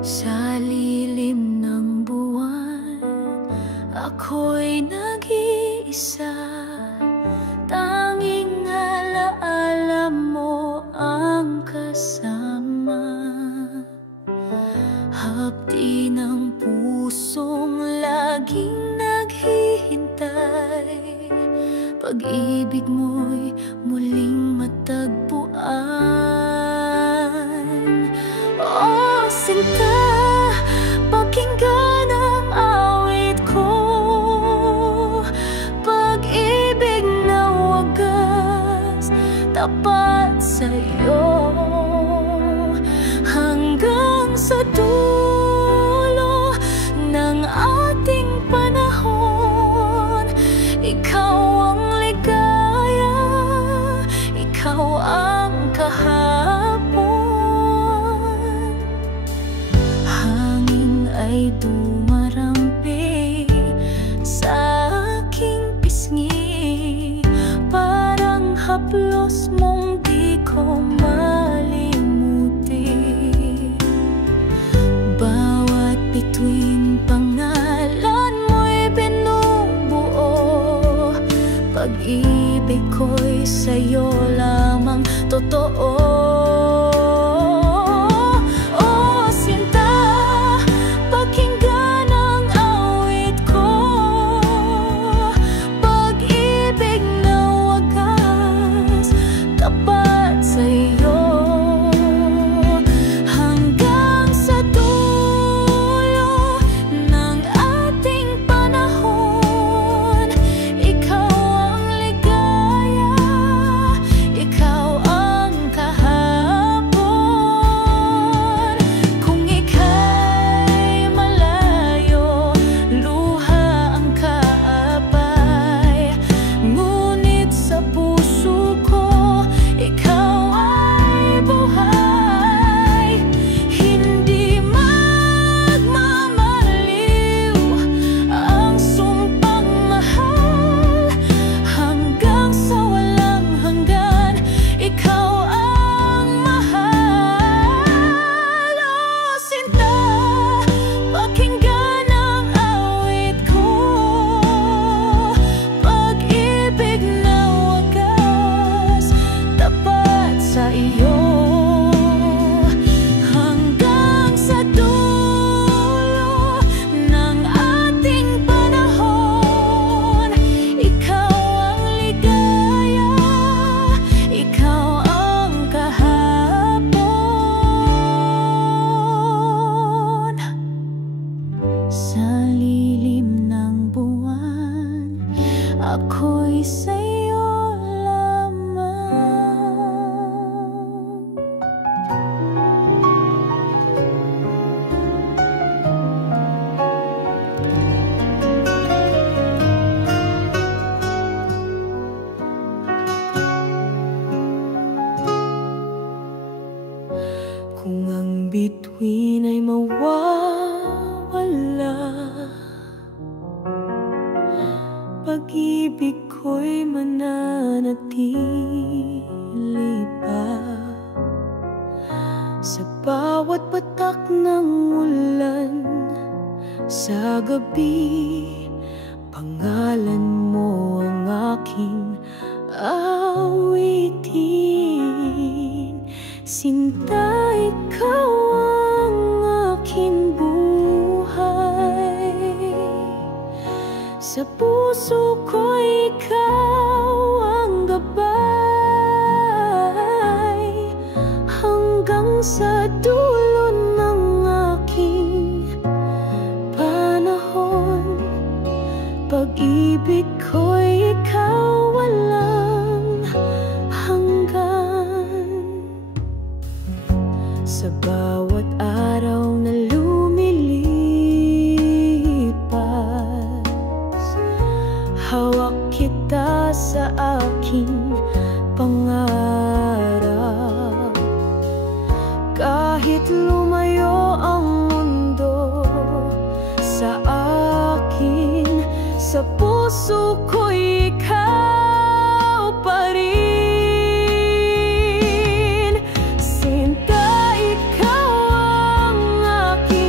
Sa lilim ng buwan, ako'y nag-iisa. Tanging alaala mo ang kasama. Hapdi ng pusong laging naghihintay. Pag-ibig mo'y muling matagpuan. Oh, sinta, pakinggan ang awit ko. Pag-ibig na wagas, tapat sa'yo. Hanggang sa dulo ng ating panahon, ikaw ang ligaya, ikaw ang kahapon. Hangin ay dumarampi sa aking pisngi, parang haplos mong di ko malimuti. Bawat bituin pangalan mo'y binubuo. Pag-ibig ko'y sa'yo lamang totoo. Oh, sinta, pakinggan ang awit ko. Pag-ibig na wagas, tapat sa'yo. Hanggang sa dulo ng ating panahon, ikaw ang ligaya, ikaw ang kahapon. Kung ika'y malayo, luha ang kaabay, ngunit sa puso ko, ikaw ay buhay. Hindi magmamaliw ang sumpang mahal. Hanggang sa walang hanggan, ikaw ang mahal. Oh, sinta, pakinggan ang awit ko. Pag-ibig na wagas, tapat sa iyo. Hanggang sa dulo ng ating panahon, ikaw ang ligaya, ikaw ang kahapon. Sa lilim ng buwan, ako'y sa'yo lamang. Kung ang bituin ay mawawala, pag-ibig ko'y mananatili pa. Sa bawat patak ng ulan, sa gabi, pangalan mo ang aking awitin. Sinta, ikaw ang aking buhay. Sa puso ko, ikaw ang gabay. Hanggang sa dulo ng aking panahon, pag-ibig ko'y ikaw walang hanggan. Sa bawat araw na lumilipas, hawak kita sa aking pangarap. Kahit lumayo ang mundo sa akin, sa puso ko'y ikaw pa rin. Sinta, ikaw ang aking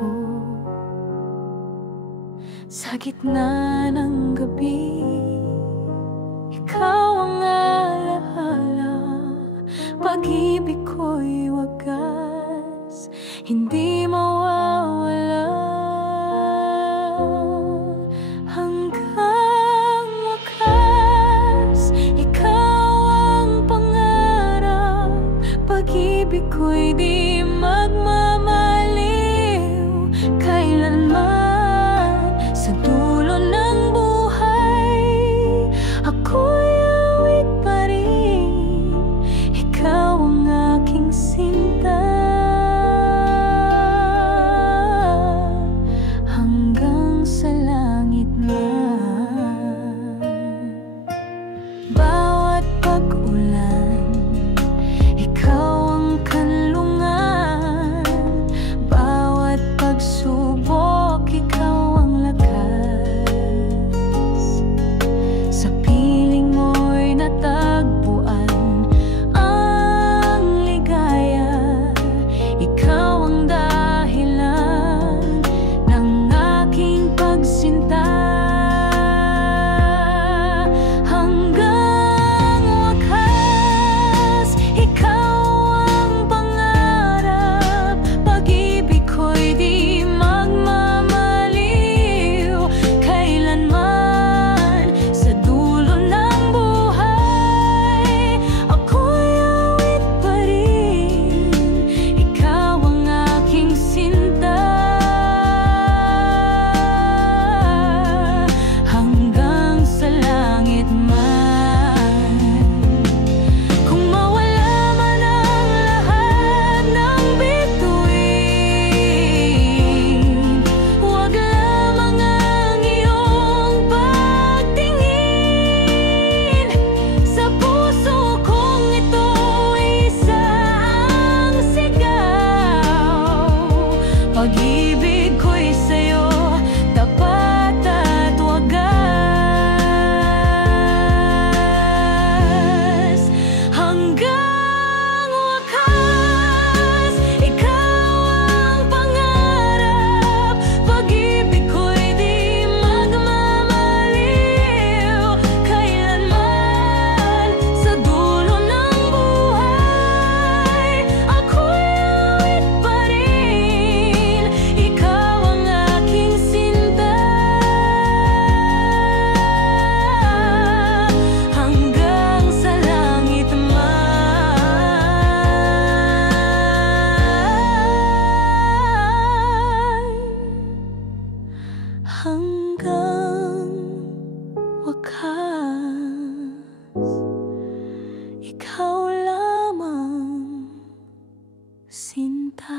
ko. Sa gitna ng gabi, ikaw ang alaala. Pag-ibig ko'y wagas, hindi mawawala. Hanggang wakas, ikaw ang pangarap. Pag-ibig ko'y di magmamaliw kailanman. Sa dulo ng buhay, ako'y awit pa rin. Ikaw ang aking sinta. Hanggang sa langit man. Bawat pag-ulan, ikaw ang kanlungan. Bawat pagsubok, ikaw ang lakas. Sa piling mo'y natagpuan ang ligaya. Ikaw ang dahilan ng aking pagsinta. Hanggang wakas, ikaw ang pangarap. Pag-ibig ko'y di magmamaliw kailanman. Sa dulo ng buhay, ako'y awit pa rin. Ikaw ang aking sinta. Hanggang sa langit man. Kung mawala man ang lahat ng bituin, huwag lamang ang iyong pagtingin. Sa puso kong ito, isa ang sigaw. Pag-ibig ko'y sa'yo, tapat at wagas. Hanggang wakas, ikaw ang pangarap. Pag-ibig ko'y di magmamaliw kailanman. Sa dulo ng buhay, ako'y awit pa rin. Ikaw ang aking sinta. Hanggang sa langit man. Hanggang wakas, ikaw lamang, sinta.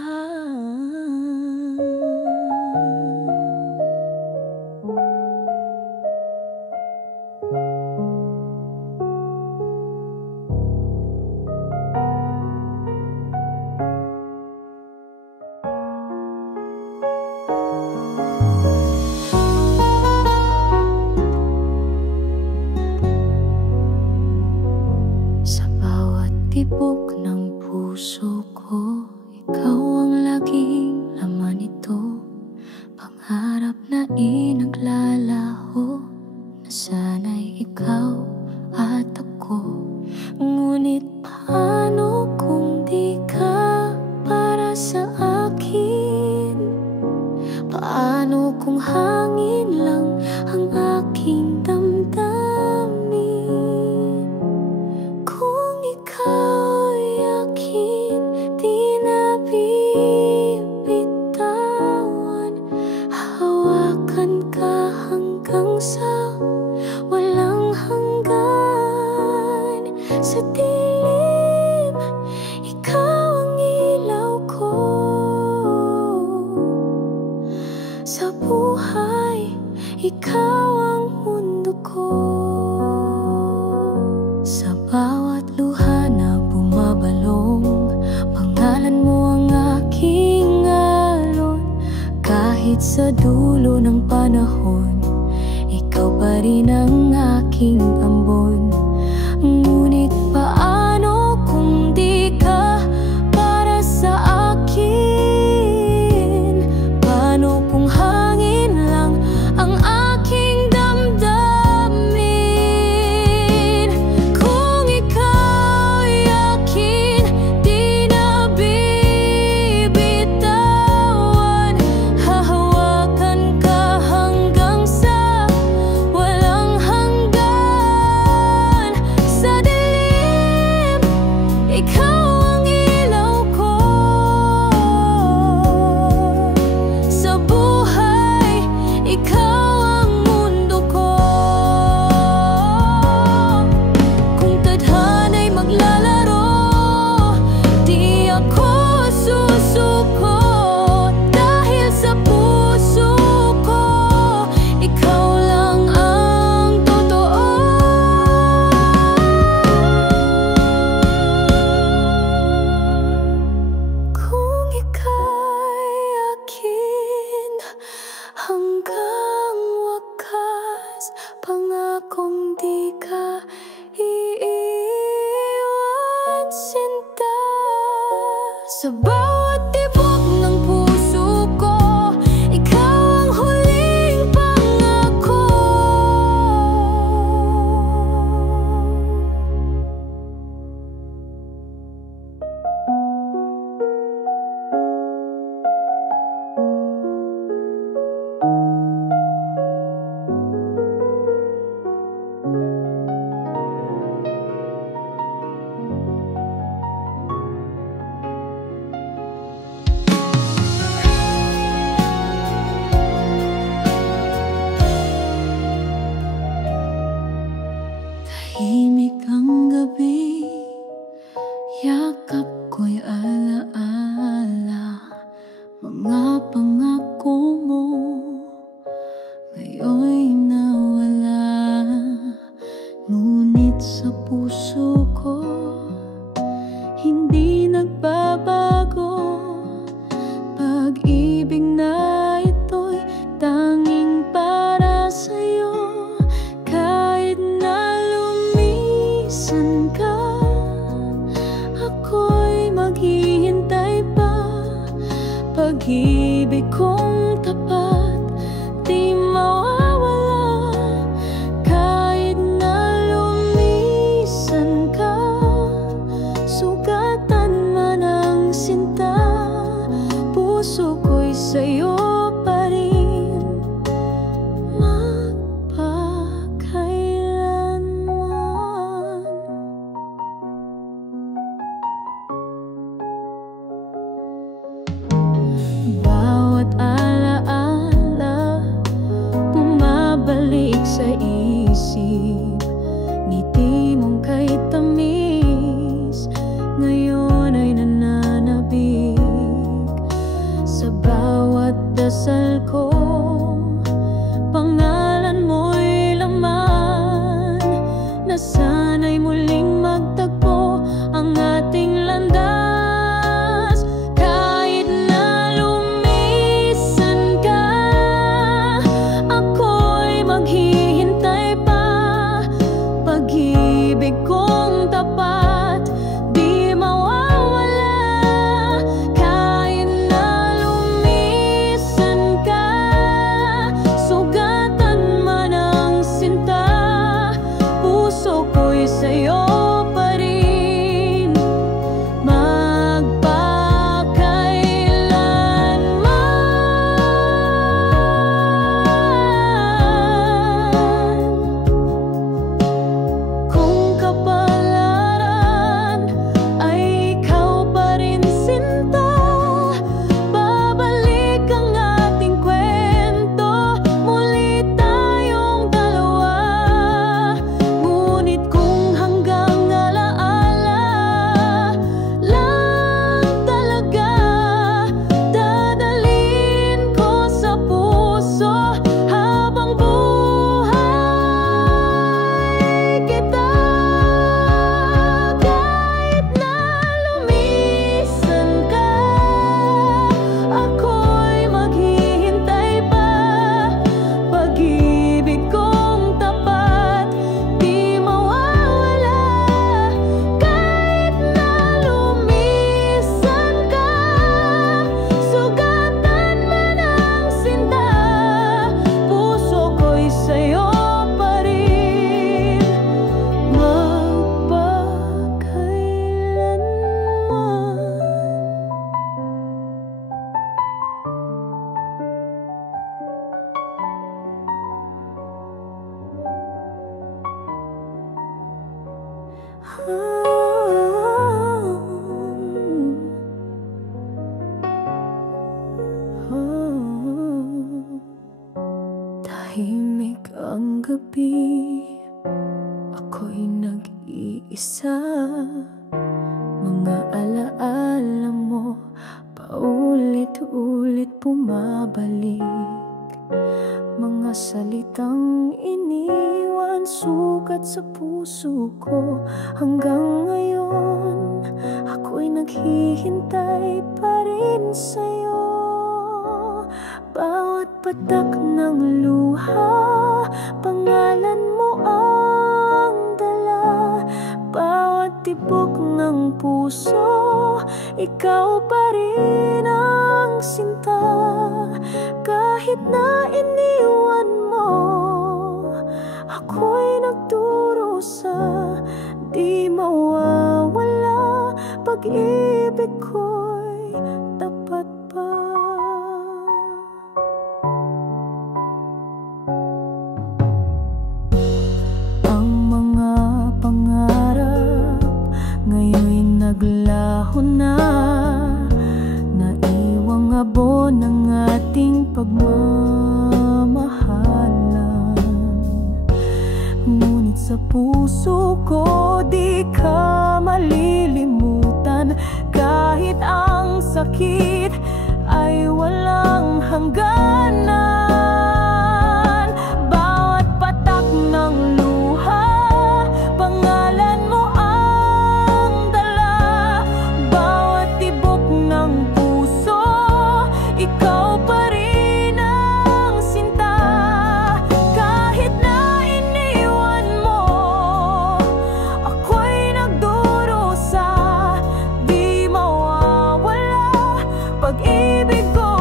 Sa bawat tibok ng puso ko, ikaw ang laging laman nito. Pangarap na inaglalaho, na sana'y ikaw at ako. Ngunit paano kung di ka para sa akin? Paano kung hangin lang ang aking damdamin? Kung ika'y akin, di na bibitawan. Hawakan ka hanggang sa walang hanggan. Sa dilim, ikaw ang ilaw ko. Sa buhay, ikaw ang mundo ko. Sa bawat luha na bumabalong, pangalan mo ang aking alon. Kahit sa dulo ng panahon, ikaw pa rin ang aking ambon. Ngunit paano kung di ka para sa akin? pag-ibig kong tapat di mawawala. Kahit na lumisan ka, sugatan man ang sinta, puso ko'y sa'yo pa rin magpakailanman. Bawat alaala bumabalik sa isip, ngiti mong kay tamis ngayon ay nananabik. Sa bawat dasal ko, pangalan mo'y laman, na sana'y muling magtagpo ang ating landas. Kahit na lumisan ka, ako'y maghihintay pa. Pag-ibig kong tapat di mawawala. Kahit na lumisan ka, sugatan man ang sinta, puso ko'y sa'yo pa rin magpakailanman. Kung kapalaran ay ikaw pa rin sinta, babalik ang ating kwento, muli tayong dalawa. Ngunit kung hanggang alaala lang talaga, dadalhin ko sa puso habang buhay kita. Kahit na lumisan ka, ako'y maghihintay pa. Pag-ibig kong tapat di mawawala. Kahit na lumisan ka, sugatan man ang sinta, puso ko'y sa'yo pa rin magpakailanman. Tahimik ang gabi, ako'y nag-iisa. Mga alaala mo paulit-ulit bumabalik. Mga salitang iniwan sukat sa puso ko. Hanggang ngayon ako'y naghihintay pa rin sa'yo. Bawat patak ng luha, pangalan mo ang dala. Bawat tibok ng puso, ikaw pa rin ang sinta. Kahit na iniwan mo, ako'y nagdurusa. Di mawawala, pag-ibig ko'y tapat pa. Ang mga pangarap ngayon'y naglaho na, naiwang abo ng ating pagmamahalan. Ngunit sa puso ko di ka malilimutan. Kahit ang sakit ay walang hangganan. Bawat patak ng luha, pangalan mo ang dala. Bawat tibok ng puso, ikaw pa rin ang sinta. Kahit na iniwan mo, ako'y nagdurusa. Di mawawala, pag-ibig ko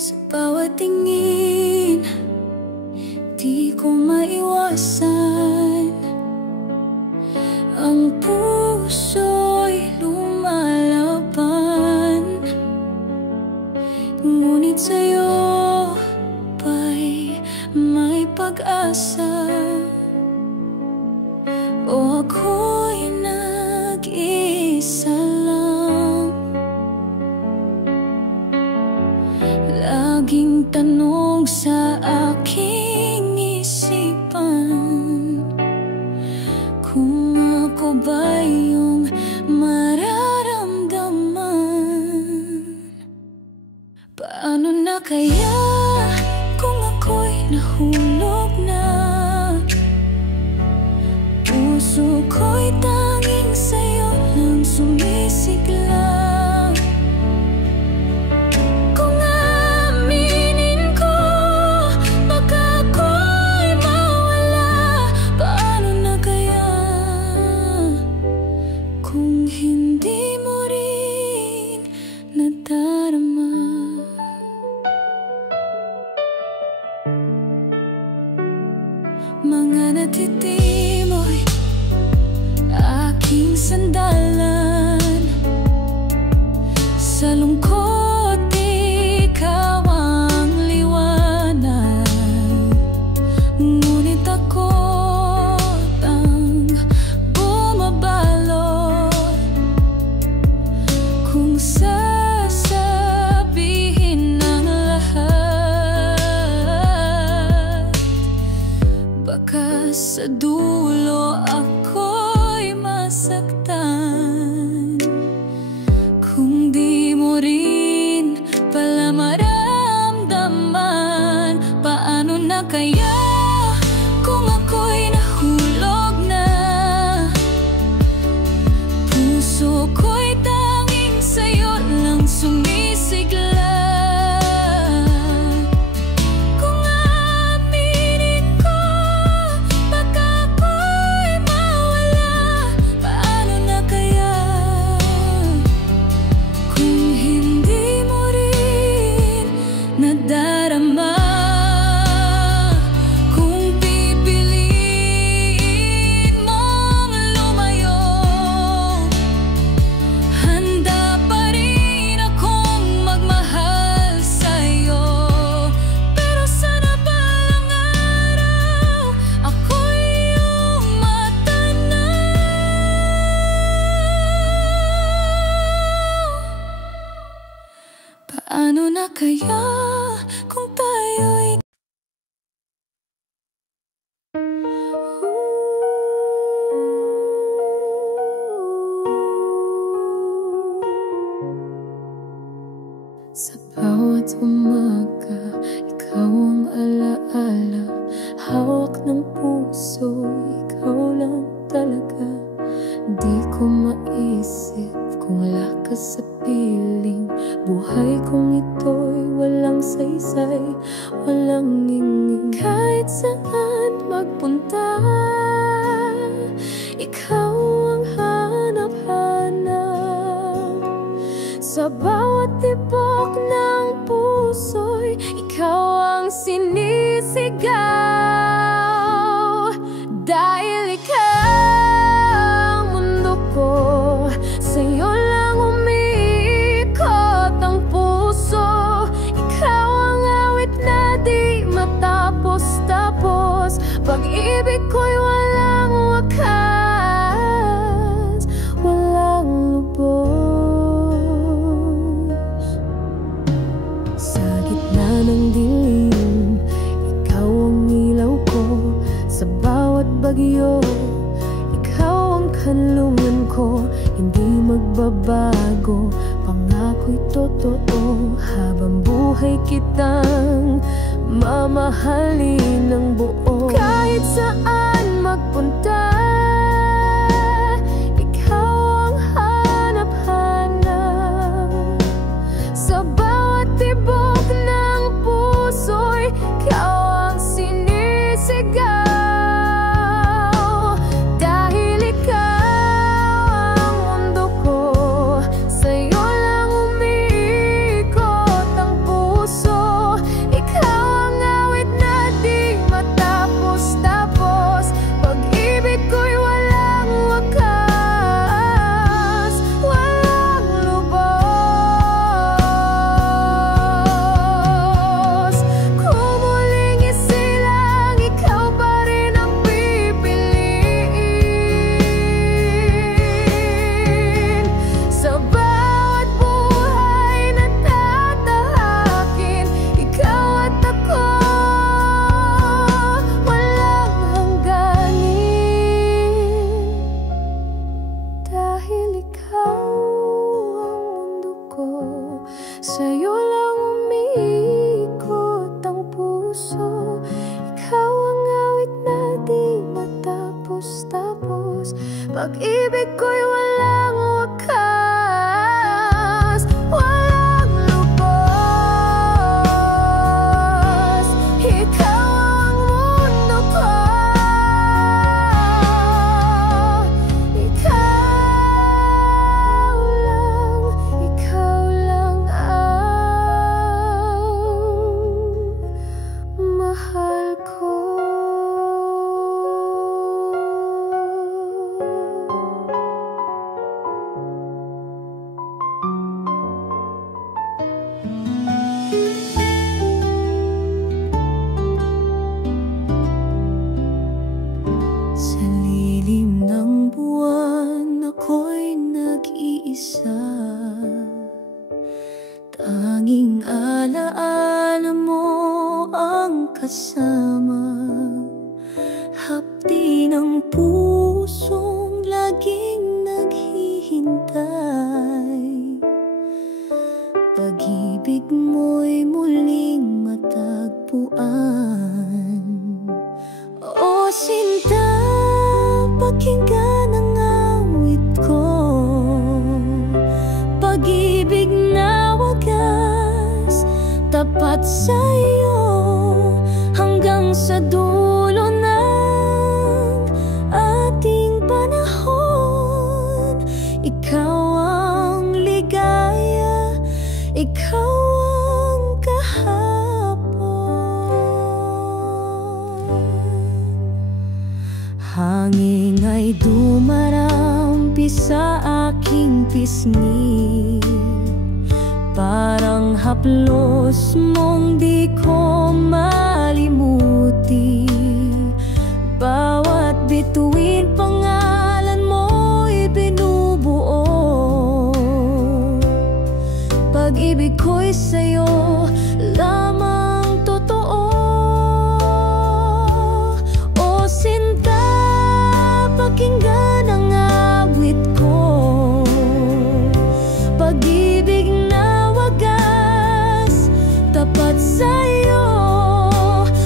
Sa bawat tingin, di ko maiwasan, ang puso'y lumalaban. Ngunit sa'yo pa'y may pag-asa, o ako'y nag-isa lang. Laging tanong sa aking isipan, kung ako ba yung mararamdaman. Paano na kaya kung ako'y nahulog na? Puso ko'y tanging sa'yo lang sumisigla. Kung aminin ko, baka ako'y mawala. Paano na kaya kung hindi mo rin nadarama? Mga natitimoy aking sandalan, sa lungkot ikaw ang liwanag. Ngunit ako ang bumabalot kung sasabihin ng lahat. Baka sa dulo ako'y masaktan, kung di mo rin pala maramdaman. Paano na kaya kung ako'y nahulog na? Puso ko'y tanging sa'yo lang sumisigla. Kung aminin ko, baka ako'y mawala. Paano na kaya kung hindi mo rin nadarama? Kung pipiliin mong lumayo, handa pa rin akong magmahal sa'yo. Pero sana balang araw ako'y iyong matanaw. Paano na kaya kung tayo'y sa bawat umaga, ikaw ang alaala, hawak ng puso, ikaw lang talaga. Di ko maisip kung wala ka sa piling. Buhay kong ito'y walang saysay, walang ngingin. Kahit saan magpunta, ikaw ang hanap-hanap. Sa bawat tibok ng puso'y ikaw ang sinisigaw. Dahil ikaw ang mundo ko, sa'yo lang umiikot ang puso. Ikaw ang awit na di matapos-tapos. Pag-ibig ko'y walang wakas, walang lubos. Sa gitna ng dilim, ikaw ang ilaw ko. Sa bawat bagyo, ikaw ang kanlungan ko. Hindi magbabago, pangako'y totoo. Habang buhay kitang mamahalin ng buo. Kahit saan magpunta, ikaw ang hanap-hanap. Sa bawat tibok ng puso'y ikaw ang sinisigaw. Dahil ikaw ang mundo ko, sa'yo lang umiikot ang puso. Alaala mo ang kasama, hapdi ng pusong laging naghihintay. Pag-ibig mo'y muling matagpuan. O sinta, pakinggan ang awit ko, pag-ibig na wagas, tapat sa'yo hanggang sa dulo ng ating panahon. Ikaw ang ligaya, ikaw ang kahapon. Hangin ay dumarampi sa aking pisngi, parang haplos mong di ko malimuti. Bawat bituin pangalan mo'y binubuo, pag-ibig ko'y sa'yo lamang totoo. O sinta, pakinggan ang awit ko, pag-ibig na wagas, tapat sa'yo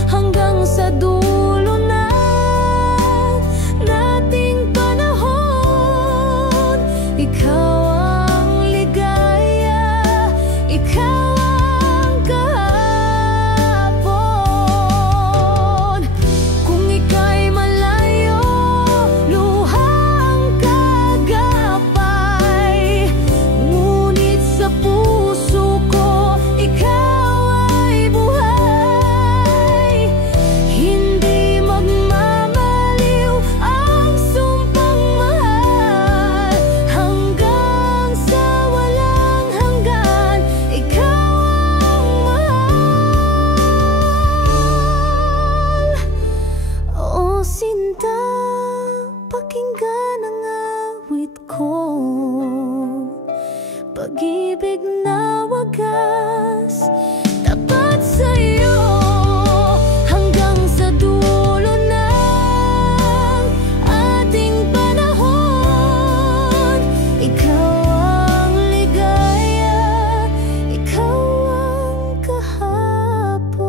hanggang sa dulo na nating panahon. Ikaw ang ligaya, ikaw ang kahapon. Kung ika'y malayo, luha ang kagapay, ngunit sa puso ko ikaw ay buhay. Hindi magmamaliw ang sumpang mahal, hanggang sa walang hanggan ikaw ang mahal. O sinta, pakinggan ang awit ko, pag-ibig na wagas, tapat sa'yo hanggang sa dulo ng ating panahon. Ikaw ang ligaya, ikaw ang kahapon.